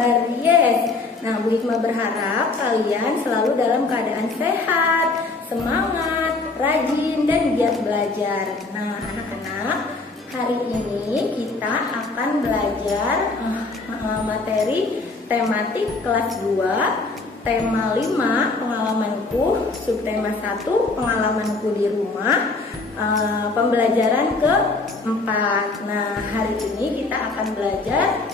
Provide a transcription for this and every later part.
Baries. Nah, Bu Hikmah berharap kalian selalu dalam keadaan sehat, semangat, rajin, dan giat belajar. Nah, anak-anak, hari ini kita akan belajar materi tematik kelas 2, tema 5, pengalamanku, subtema 1, pengalamanku di rumah, pembelajaran ke-4. Nah, hari ini kita akan belajar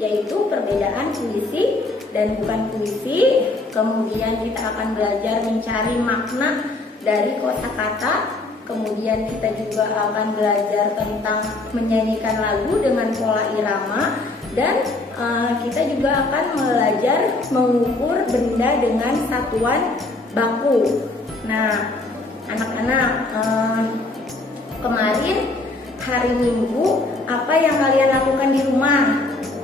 yaitu perbedaan puisi dan bukan puisi. Kemudian kita akan belajar mencari makna dari kosakata. Kemudian kita juga akan belajar tentang menyanyikan lagu dengan pola irama. Dan kita juga akan belajar mengukur benda dengan satuan baku. Nah, anak-anak, kemarin hari Minggu apa yang kalian lakukan di rumah?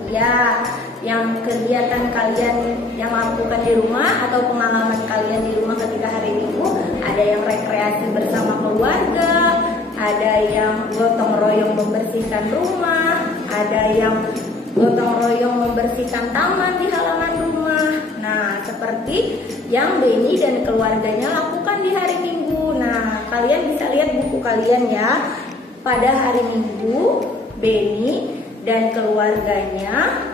Ya, yang kegiatan kalian yang lakukan di rumah atau pengalaman kalian di rumah ketika hari Minggu, ada yang rekreasi bersama keluarga, ada yang gotong royong membersihkan rumah, ada yang gotong royong membersihkan taman di halaman rumah. Nah, seperti yang Beni dan keluarganya lakukan di hari Minggu. Nah, kalian bisa lihat buku kalian ya. Pada hari Minggu, Beni dan keluarganya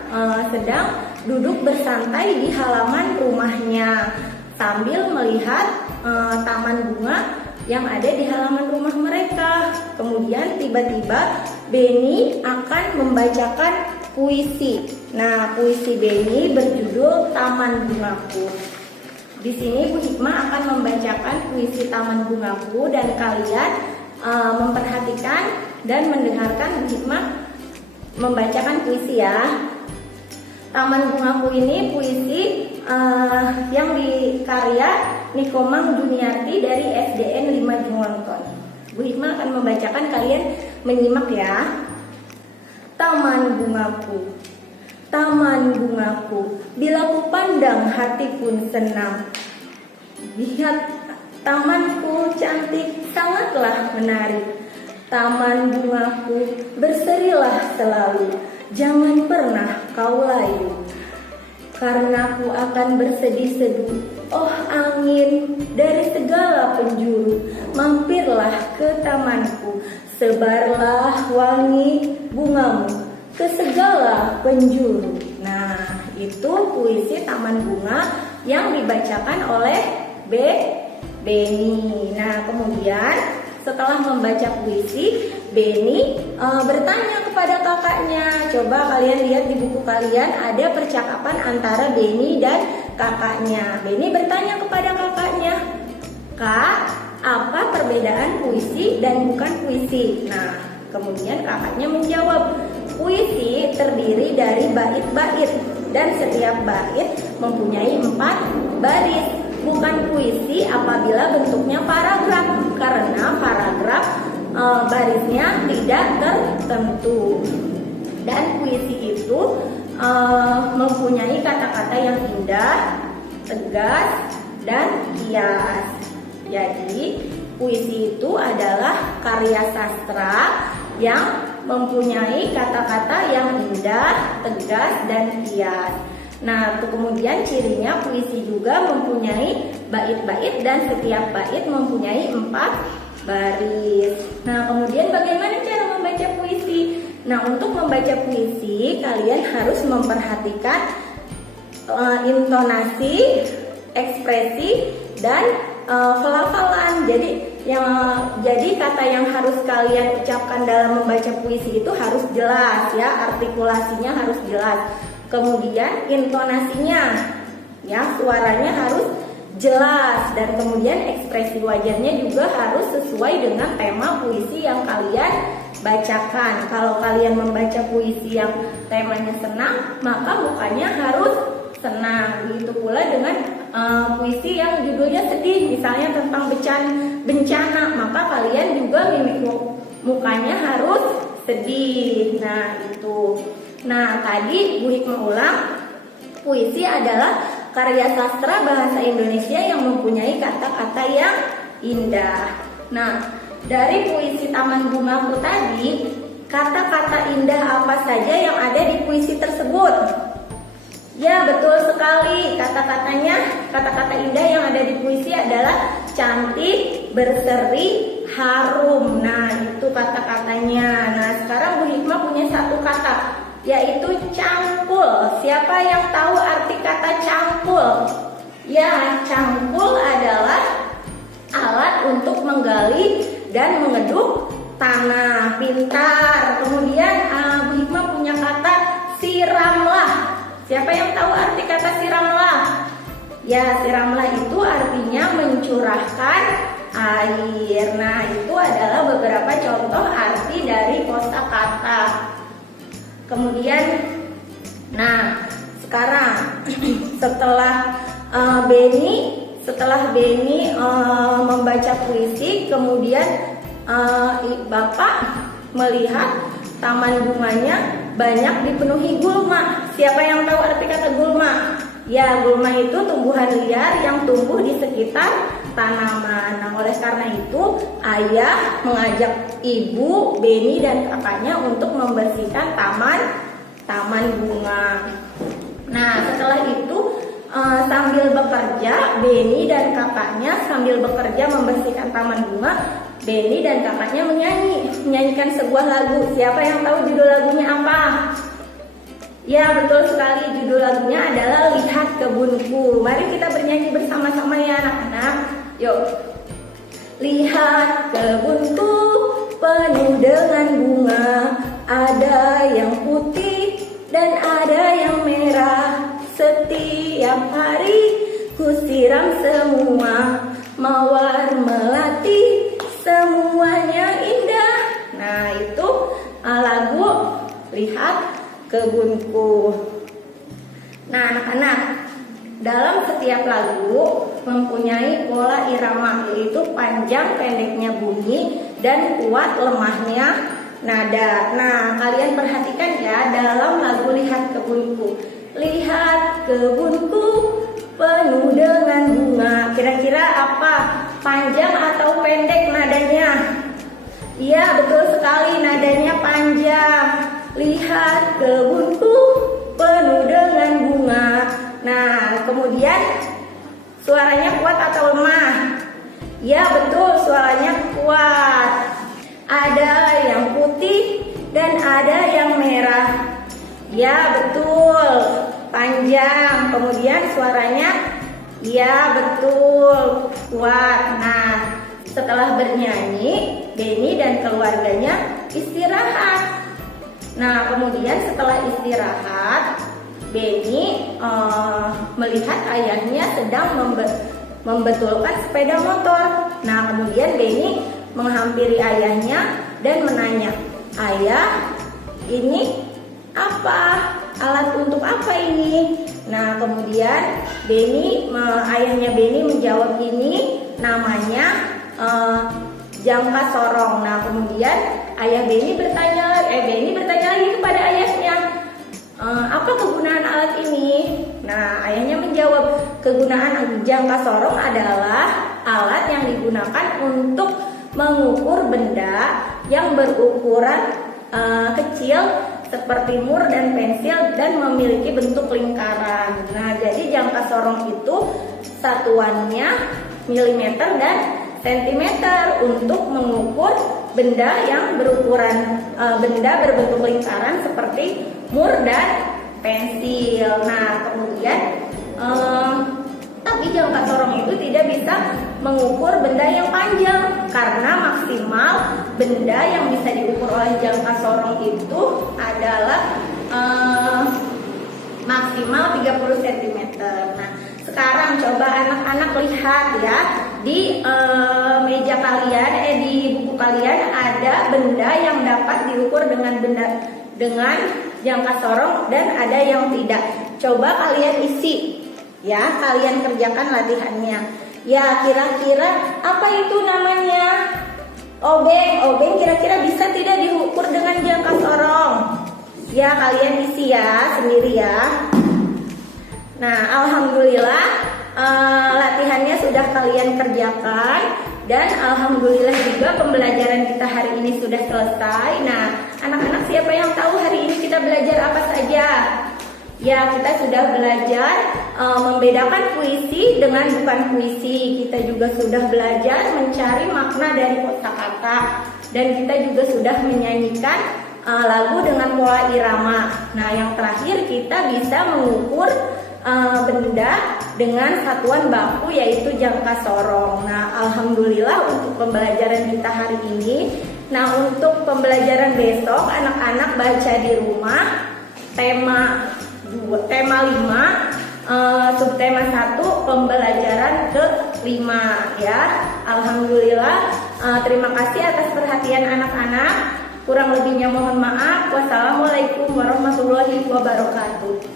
sedang duduk bersantai di halaman rumahnya sambil melihat taman bunga yang ada di halaman rumah mereka. Kemudian tiba-tiba Beni akan membacakan puisi. Nah, puisi Beni berjudul Taman Bungaku. Di sini Bu Hikmah akan membacakan puisi Taman Bungaku dan kalian memperhatikan dan mendengarkan Bu Hikmah membacakan puisi ya. Taman Bungaku ini puisi yang dikarya Nikomang Juniarti dari SDN 5 Jungonton. Bu Hikmah akan membacakan, kalian menyimak ya. Taman bungaku, taman bungaku, bila ku pandang hati pun senang. Lihat tamanku cantik, sangatlah menarik. Taman bungaku, berserilah selalu, jangan pernah kau layu. Karena ku akan bersedih-seduh, oh angin dari segala penjuru, mampirlah ke tamanku, sebarlah wangi bungamu ke segala penjuru. Nah, itu puisi Taman Bunga yang dibacakan oleh Beni. Nah, kemudian setelah membaca puisi, Beni bertanya kepada kakaknya. Coba kalian lihat di buku kalian ada percakapan antara Beni dan kakaknya. Beni bertanya kepada kakaknya, "Kak, apa perbedaan puisi dan bukan puisi?" Nah, kemudian kakaknya menjawab, "Puisi terdiri dari bait-bait dan setiap bait mempunyai 4 baris. Bukan puisi apabila bentuknya paragraf, karena paragraf barisnya tidak tertentu. Dan puisi itu mempunyai kata-kata yang indah, tegas, dan kias. Jadi puisi itu adalah karya sastra yang mempunyai kata-kata yang indah, tegas, dan kias. Nah, kemudian cirinya puisi juga mempunyai bait-bait dan setiap bait mempunyai 4 baris. Nah, kemudian bagaimana cara membaca puisi? Nah, untuk membaca puisi kalian harus memperhatikan intonasi, ekspresi, dan pelafalan. Jadi kata yang harus kalian ucapkan dalam membaca puisi itu harus jelas ya, artikulasinya harus jelas. Kemudian intonasinya ya, suaranya harus jelas, dan kemudian ekspresi wajahnya juga harus sesuai dengan tema puisi yang kalian bacakan. Kalau kalian membaca puisi yang temanya senang, maka mukanya harus senang. Begitu pula dengan puisi yang judulnya sedih, misalnya tentang bencana, maka kalian juga mimik mukanya harus sedih. Nah, itu. Nah, tadi Bu Hikmah ulang, puisi adalah karya sastra bahasa Indonesia yang mempunyai kata-kata yang indah. Nah, dari puisi Taman Bungaku tadi, kata-kata indah apa saja yang ada di puisi tersebut? sekali kata-katanya, kata-kata indah yang ada di puisi adalah cantik, berseri, harum. Nah, itu kata-katanya. Nah, sekarang Bu Hikmah punya satu kata, yaitu cangkul. Siapa yang tahu arti kata cangkul? Ya, cangkul adalah alat untuk menggali dan mengeduk tanah. Pintar. Kemudian Bu Hikmah punya kata siramlah. Siapa yang tahu arti kata siramlah? Ya, siramlah itu artinya mencurahkan air. Nah, itu adalah beberapa contoh arti dari kosakata. Kemudian, nah sekarang setelah Beni membaca puisi, kemudian Bapak melihat taman bunganya banyak dipenuhi gulma. Siapa yang tahu arti kata gulma? Ya, gulma itu tumbuhan liar yang tumbuh di sekitar tanaman. Nah, oleh karena itu ayah mengajak ibu, Beni dan kakaknya untuk membersihkan taman bunga. Nah, setelah itu sambil bekerja, Beni dan kakaknya sambil bekerja membersihkan taman bunga, Beni dan kakaknya menyanyikan sebuah lagu. Siapa yang tahu judul lagunya apa? Ya, betul sekali, judul lagunya adalah Lihat Kebunku. Mari kita bernyanyi bersama-sama ya anak-anak. Yuk. Lihat kebunku penuh dengan bunga, ada yang putih dan ada yang merah. Setiap hari ku siram semua, mawar melati semuanya indah. Nah, itu lagu Lihat Kebunku. Nah, anak-anak, dalam setiap lagu mempunyai pola irama, yaitu panjang pendeknya bunyi dan kuat lemahnya nada. Nah, kalian perhatikan ya dalam lagu Lihat Kebunku. Lihat kebunku penuh dengan bunga. Kira-kira apa? Panjang atau pendek nadanya? Iya, betul sekali, nadanya panjang. Lihat kebunku penuh dengan bunga. Nah, kemudian suaranya kuat atau lemah? Ya, betul, suaranya kuat. Ada yang putih dan ada yang merah. Ya, betul, panjang. Kemudian suaranya, ya, betul, kuat. Nah, setelah bernyanyi, Beni dan keluarganya istirahat. Nah, kemudian setelah istirahat, Beni melihat ayahnya sedang membetulkan sepeda motor. Nah, kemudian Beni menghampiri ayahnya dan menanya, "Ayah, ini apa? Alat untuk apa ini?" Nah, kemudian ayahnya Beni menjawab, "Ini namanya jangka sorong." Nah, kemudian Beni bertanya lagi kepada ayahnya, "Apa kegunaan alat ini?" Nah, ayahnya menjawab, "Kegunaan jangka sorong adalah alat yang digunakan untuk mengukur benda yang berukuran kecil seperti mur dan pensil dan memiliki bentuk lingkaran." Nah, jadi jangka sorong itu satuannya milimeter dan sentimeter untuk mengukur benda yang berukuran benda berbentuk lingkaran seperti mur dan pensil. Nah, kemudian tapi jangka sorong itu tidak bisa mengukur benda yang panjang karena maksimal benda yang bisa diukur oleh jangka sorong itu adalah maksimal 30 cm. Nah, sekarang coba anak-anak lihat ya di meja kalian, di buku kalian ada benda yang dapat diukur dengan jangka sorong dan ada yang tidak. Coba kalian isi ya, kalian kerjakan latihannya. Ya, kira-kira apa itu namanya? Obeng kira-kira bisa tidak diukur dengan jangka sorong? Ya, kalian isi ya sendiri ya. Nah, alhamdulillah latihannya sudah kalian kerjakan dan alhamdulillah juga pembelajaran kita hari ini sudah selesai. Nah, anak-anak siapa yang tahu hari ini kita belajar apa saja? Ya, kita sudah belajar membedakan puisi dengan bukan puisi. Kita juga sudah belajar mencari makna dari kosakata, dan kita juga sudah menyanyikan lagu dengan pola irama. Nah, yang terakhir kita bisa mengukur benda dengan satuan baku yaitu jangka sorong. Nah, alhamdulillah untuk pembelajaran kita hari ini. Nah, untuk pembelajaran besok anak-anak baca di rumah tema 5, subtema 1, pembelajaran ke-5 ya. Alhamdulillah, terima kasih atas perhatian anak-anak. Kurang lebihnya mohon maaf. Wassalamualaikum warahmatullahi wabarakatuh.